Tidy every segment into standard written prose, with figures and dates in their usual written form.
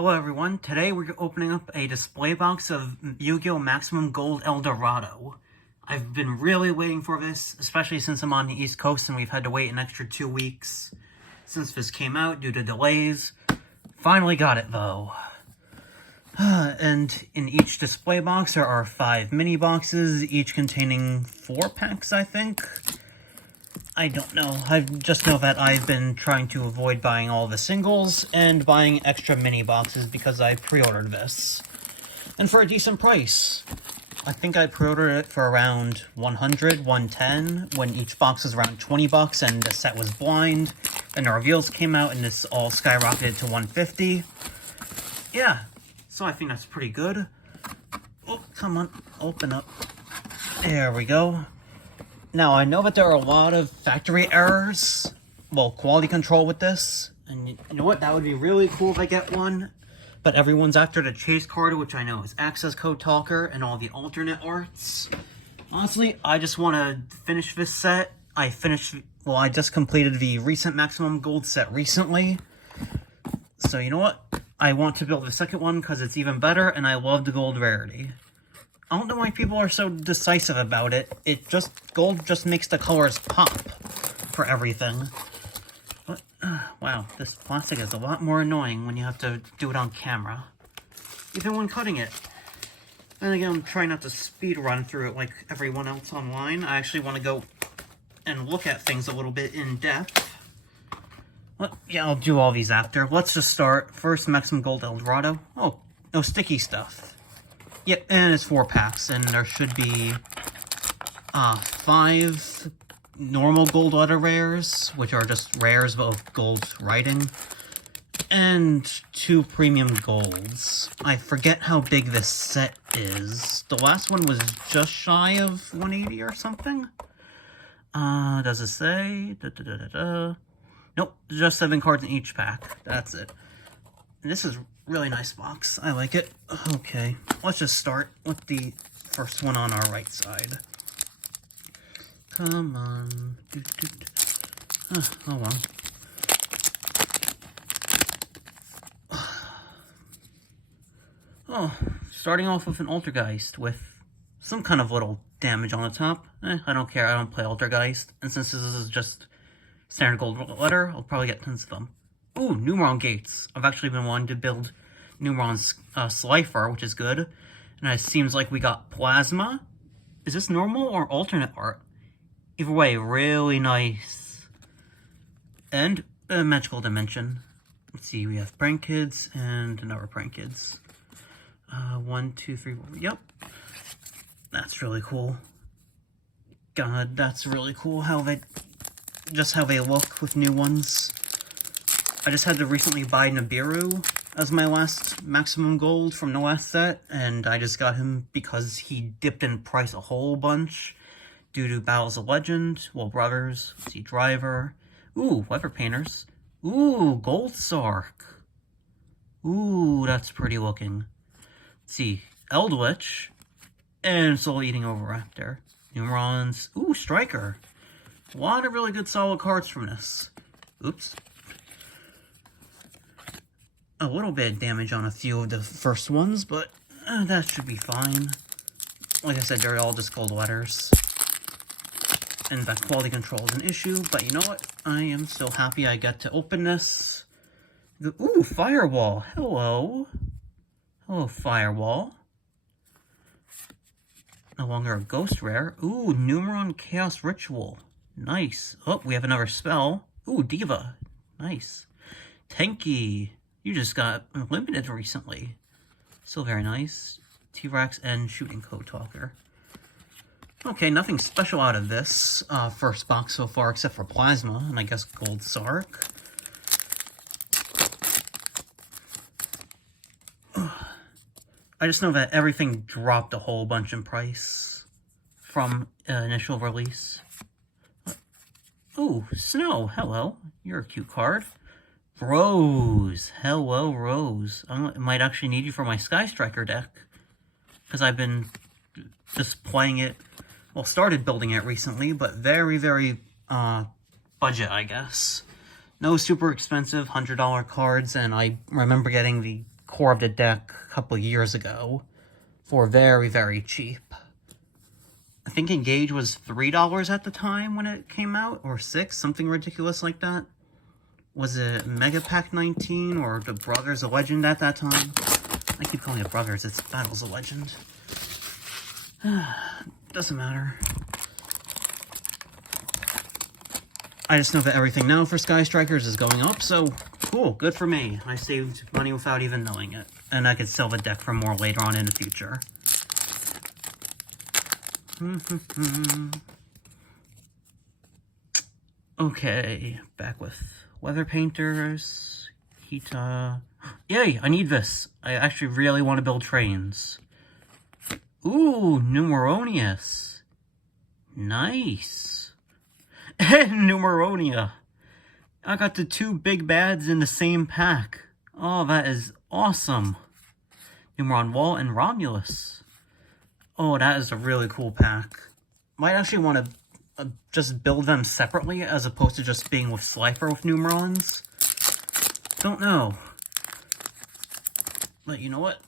Hello everyone, today we're opening up a display box of Yu-Gi-Oh! Maximum Gold El Dorado. I've been really waiting for this, especially since I'm on the East Coast and we've had to wait an extra 2 weeks since this came out due to delays. Finally got it though. And in each display box there are 5 mini boxes, each containing 4 packs, I think. I don't know. I just know that I've been trying to avoid buying all the singles and buying extra mini boxes because I pre-ordered this. And for a decent price. I think I pre-ordered it for around 100, 110 when each box was around 20 bucks and the set was blind. And the reveals came out and this all skyrocketed to 150. Yeah, so I think that's pretty good. Oh, come on, open up. There we go. Now, I know that there are a lot of factory errors, well, quality control with this, and you know what, that would be really cool if I get one, but everyone's after the chase card, which I know is access code talker, and all the alternate arts. Honestly, I just want to finish this set. I just completed the recent Maximum Gold set recently, so you know what, I want to build the second one because it's even better, and I love the gold rarity. I don't know why people are so decisive about it. Gold just makes the colors pop for everything. But, wow, this plastic is a lot more annoying when you have to do it on camera. Even when cutting it. Then again, I'm trying not to speed run through it like everyone else online. I actually want to go and look at things a little bit in depth. Well, yeah, I'll do all these after. Let's just start. First, Maximum Gold El Dorado. Oh, no sticky stuff. Yep, and it's 4 packs, and there should be 5 normal gold letter rares, which are just rares of gold writing, and 2 premium golds. I forget how big this set is. The last one was just shy of 180 or something. Does it say? Nope, just 7 cards in each pack. That's it. And this is really nice box. I like it. Okay, let's just start with the first one on our right side. Come on. Oh well. Oh, starting off with an Altergeist with some kind of little damage on the top. I don't care. I don't play Altergeist. And since this is just standard gold letter, I'll probably get tons of them. Ooh, Numeron Gates. I've actually been wanting to build Numeron's Slifer, which is good. And it seems like we got Plasma. Is this normal or alternate art? Either way, really nice. And Magical Dimension. Let's see, we have Prank Kids and another Prank Kids. 1, 2, 3, 4. Yep. That's really cool. God, that's really cool how they look with new ones. I just had to recently buy Nibiru as my last Maximum Gold from the last set, and I just got him because he dipped in price a whole bunch due to Battles of Legend, Well Brothers, see Driver, ooh, Weather Painters, ooh, Gold Sark, ooh, that's pretty looking. Let's see, Eldritch, and Soul Eating Oviraptor, Numerons, ooh, Striker. A lot of really good solid cards from this. Oops. A little bit of damage on a few of the first ones, but that should be fine. Like I said, they're all just gold letters. And that quality control is an issue, but you know what? I am so happy I get to open this. Ooh, Firewall. Hello. Hello, Firewall. No longer a ghost rare. Ooh, Numeron Chaos Ritual. Nice. Oh, we have another spell. Ooh, Diva. Nice. Tenki. You just got limited recently. Still very nice. T-Rex and Shooting Code Talker. Okay, nothing special out of this first box so far except for Plasma and I guess Gold Sark. I just know that everything dropped a whole bunch in price from initial release. Oh, Snow, hello. You're a cute card. Rose. Hello, Rose. I might actually need you for my Sky Striker deck. Because I've been just playing it. Well, started building it recently, but very, very budget, I guess. No super expensive $100 cards, and I remember getting the core of the deck a couple years ago for very, very cheap. I think Engage was $3 at the time when it came out, or $6, something ridiculous like that. Was it Mega Pack 19 or the Brothers of Legend at that time? I keep calling it Brothers, it's Battles of Legend. Doesn't matter. I just know that everything now for Sky Strikers is going up, so cool, good for me. I saved money without even knowing it. And I could sell the deck for more later on in the future. Okay, back with Weather Painters, Hita. Yay, I need this. I actually really want to build trains. Ooh, Numeronius. Nice. And Numeronia. I got the two big bads in the same pack. Oh, that is awesome. Numeron Wall and Romulus. Oh, that is a really cool pack. Might actually want to just build them separately as opposed to just being with Slifer with Numerons. Don't know. But you know what?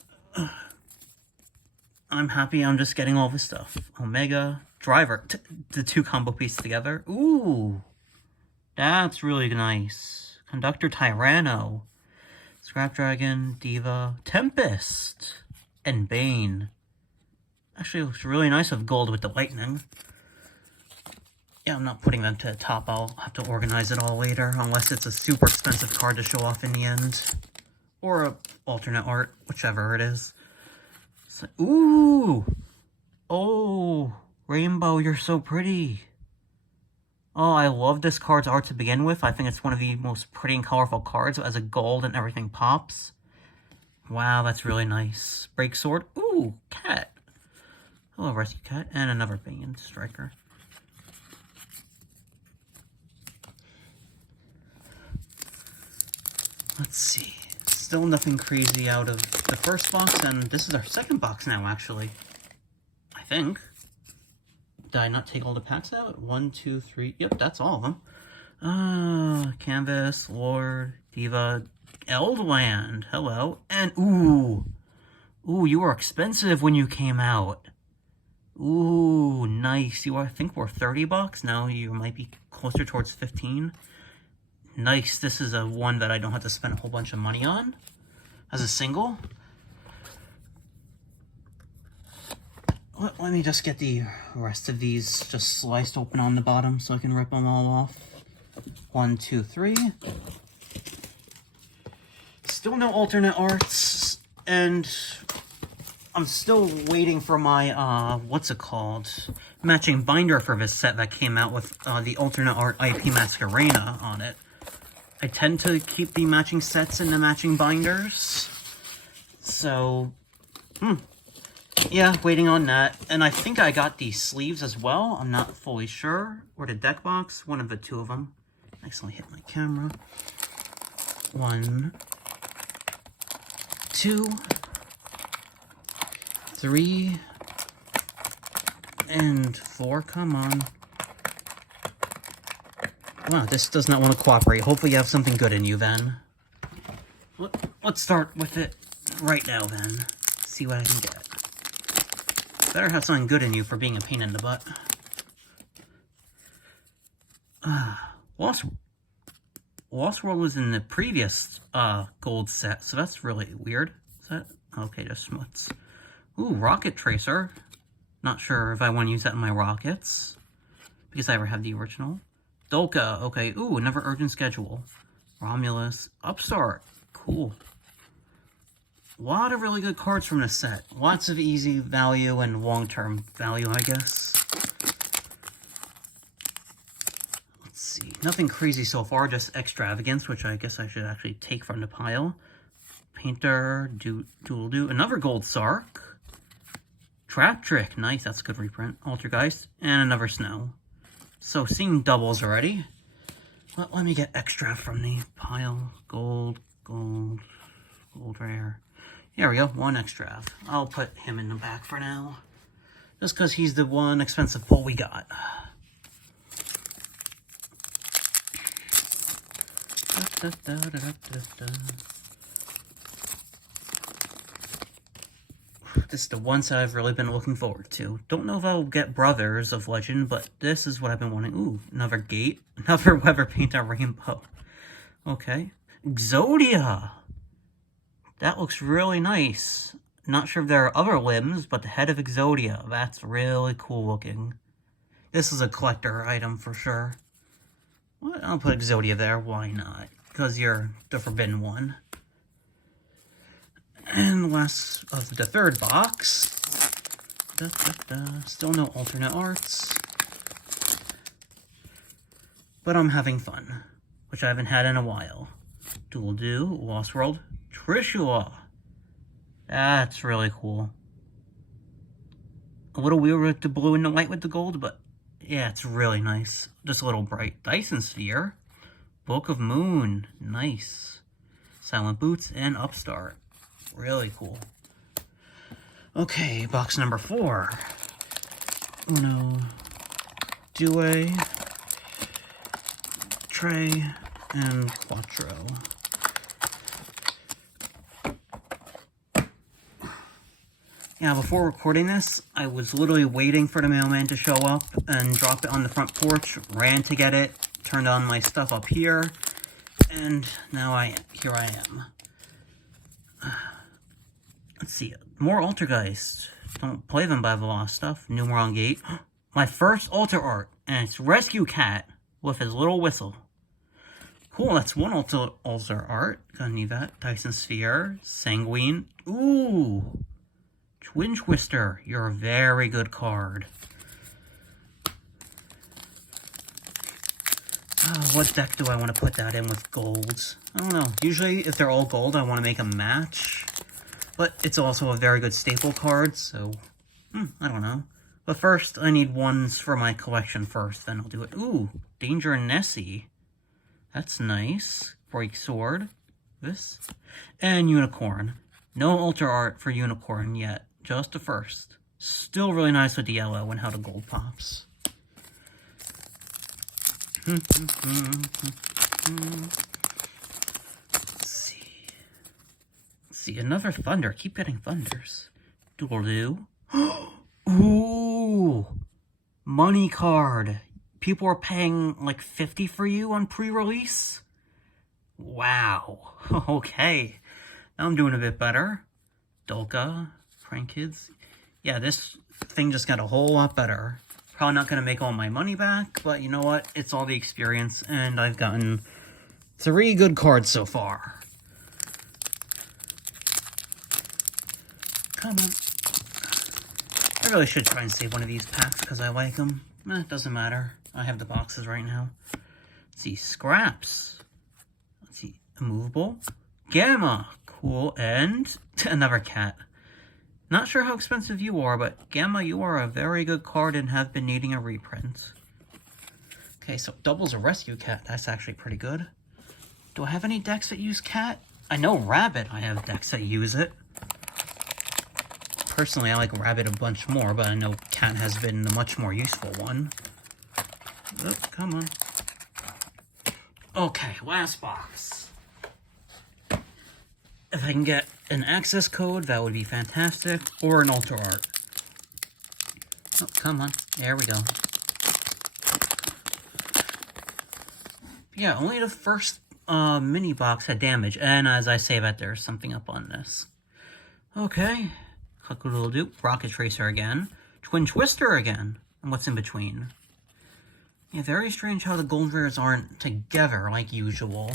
I'm happy I'm just getting all this stuff. Omega, Driver, the two combo pieces together. Ooh, that's really nice. Conductor Tyranno, Scrap Dragon, Diva, Tempest, and Bane. Actually looks really nice with gold with the lightning. Yeah, I'm not putting them to the top. I'll have to organize it all later, unless it's a super expensive card to show off in the end. Or a alternate art, whichever it is. So, ooh! Oh, Rainbow, you're so pretty. Oh, I love this card's art to begin with. I think it's one of the most pretty and colorful cards as a gold and everything pops. Wow, that's really nice. Break Sword. Ooh, Cat. Hello, Rescue Cat. And another Bane Striker. Let's see. Still nothing crazy out of the first box, and this is our second box now, actually. I think. Did I not take all the packs out? 1, 2, 3. Yep, that's all of them. Canvas, Lord, Diva, Eldland. Hello. And, ooh. Ooh, you were expensive when you came out. Ooh, nice. You are, I think we're 30 bucks. Now you might be closer towards 15. Nice. This is a one that I don't have to spend a whole bunch of money on as a single. Let me just get the rest of these just sliced open on the bottom so I can rip them all off. 1, 2, 3. Still no alternate arts, and I'm still waiting for my, what's it called? Matching binder for this set that came out with the alternate art IP Masquerena on it. I tend to keep the matching sets and the matching binders. So, yeah, waiting on that. And I think I got the sleeves as well. I'm not fully sure. Or the deck box. One of the two of them. Accidentally hit my camera. 1, 2, 3, and 4. Come on. Wow, this does not want to cooperate. Hopefully you have something good in you, then. Let's start with it right now, then. See what I can get. Better have something good in you for being a pain in the butt. Lost World was in the previous gold set, so that's really weird. Is that? Okay, just schmutz. Ooh, Rocket Tracer. Not sure if I want to use that in my rockets, because I ever have the original. Dolka, okay. Ooh, Never Urgent Schedule. Romulus. Upstart. Cool. A lot of really good cards from this set. Lots of easy value and long-term value, I guess. Let's see. Nothing crazy so far, just extravagance, which I guess I should actually take from the pile. Painter, Dual Do. Another Gold Sark. Trap Trick. Nice, that's a good reprint. Altergeist. And another Snow. So, seeing doubles already. Let me get extra from the pile. Gold, gold, gold rare. There we go, 1 extra. I'll put him in the back for now. Just because he's the one expensive pull we got. This is the ones that I've really been looking forward to. Don't know if I'll get Brothers of Legend, but this is what I've been wanting. Ooh, another gate. Another Weather Paint on Rainbow. Okay. Exodia! That looks really nice. Not sure if there are other limbs, but the head of Exodia. That's really cool looking. This is a collector item for sure. Well, I'll put Exodia there. Why not? Because you're the forbidden one. And last of the third box. Still no alternate arts. But I'm having fun, which I haven't had in a while. Dual Do, Lost World, Trishula. That's really cool. A little weird with the blue and the white with the gold, but yeah, it's really nice. Just a little bright. Dyson Sphere, Book of Moon, nice. Silent Boots and Upstart. Really cool. Okay, box number 4. Uno, Due, Tre, and Quattro. Yeah, before recording this, I was literally waiting for the mailman to show up and drop it on the front porch, ran to get it, turned on my stuff up here, and now here I am. Let's see, more Altergeist. Don't play them, but I have a lot of stuff. Numeron Gate. My first altar art, and it's Rescue Cat with his little whistle. Cool, that's one altar art. Gonna need that. Dyson Sphere, Sanguine. Ooh! Twin Twister, you're a very good card. What deck do I want to put that in with golds? I don't know. Usually, if they're all gold, I want to make a match. But it's also a very good staple card, so I don't know. But first, I need ones for my collection first, then I'll do it. Ooh, Danger Nessie. That's nice. Break Sword. This. And Unicorn. No altar art for Unicorn yet. Just the first. Still really nice with the yellow and how the gold pops. Let's see, another Thunder. Keep getting Thunders. Dual Do. Ooh! Money card. People are paying like $50 for you on pre-release? Wow. Okay. Now I'm doing a bit better. Dolka. Prank Kids. Yeah, this thing just got a whole lot better. Probably not going to make all my money back, but you know what? It's all the experience, and I've gotten 3 good cards so far. Come on. I really should try and save one of these packs because I like them. It doesn't matter. I have the boxes right now. Let's see. Scraps. Let's see. Immovable. Gamma. Cool. And another cat. Not sure how expensive you are, but Gamma, you are a very good card and have been needing a reprint. Okay, so doubles a Rescue Cat. That's actually pretty good. Do I have any decks that use cat? I know Rabbit, I have decks that use it. Personally, I like Rabbit a bunch more, but I know cat has been the much more useful one. Oh, come on. Okay, last box. If I can get an access code, that would be fantastic. Or an altar art. Oh, come on. There we go. Yeah, only the first mini box had damage. And as I say that, there's something up on this. Okay. Cockle-doodle-doo. Rocket Tracer again. Twin Twister again. And what's in between? Yeah, very strange how the gold rares aren't together like usual.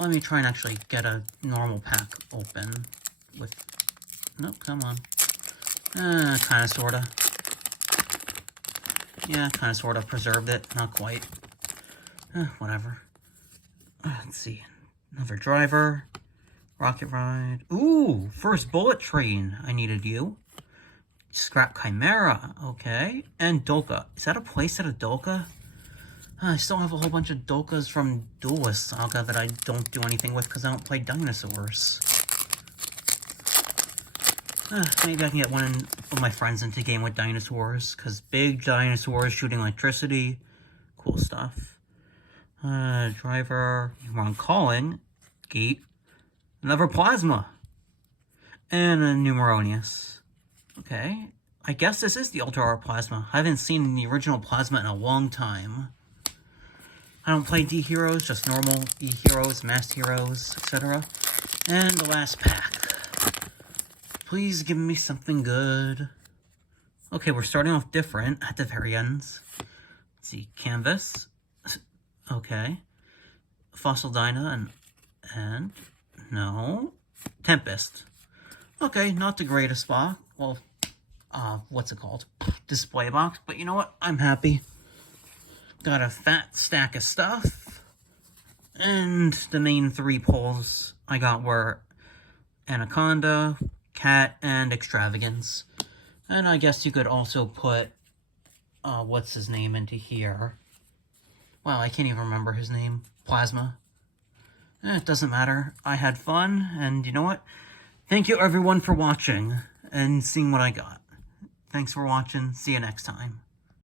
Let me try and actually get a normal pack open with... Nope, come on. Kinda, sorta. Yeah, kinda, sorta preserved it. Not quite. Whatever. Let's see. Another driver. Rocket Ride. Ooh! First Bullet Train. I needed you. Scrap Chimera. Okay. And Dolka. Is that a playset of Dolka? I still have a whole bunch of Dolkas from Duelist Saga that I don't do anything with because I don't play dinosaurs. Maybe I can get one of my friends into game with dinosaurs, because big dinosaurs shooting electricity. Cool stuff. Driver, Huron Calling, Gate, another Plasma. And a Numeronius. Okay. I guess this is the Ultra Rare Plasma. I haven't seen the original Plasma in a long time. I don't play D heroes, just normal E heroes, masked heroes, etc. And the last pack. Please give me something good. Okay, we're starting off different at the very ends. Let's see, Canvas. Okay. Fossil Dyna and no. Tempest. Okay, not the greatest box. Well, what's it called? Display box. But you know what? I'm happy. Got a fat stack of stuff. And the main 3 pulls I got were Anaconda, Cat, and Extravagance. And I guess you could also put, what's his name into here. Wow, I can't even remember his name. Plasma. It doesn't matter. I had fun, and you know what? Thank you everyone for watching and seeing what I got. Thanks for watching. See you next time.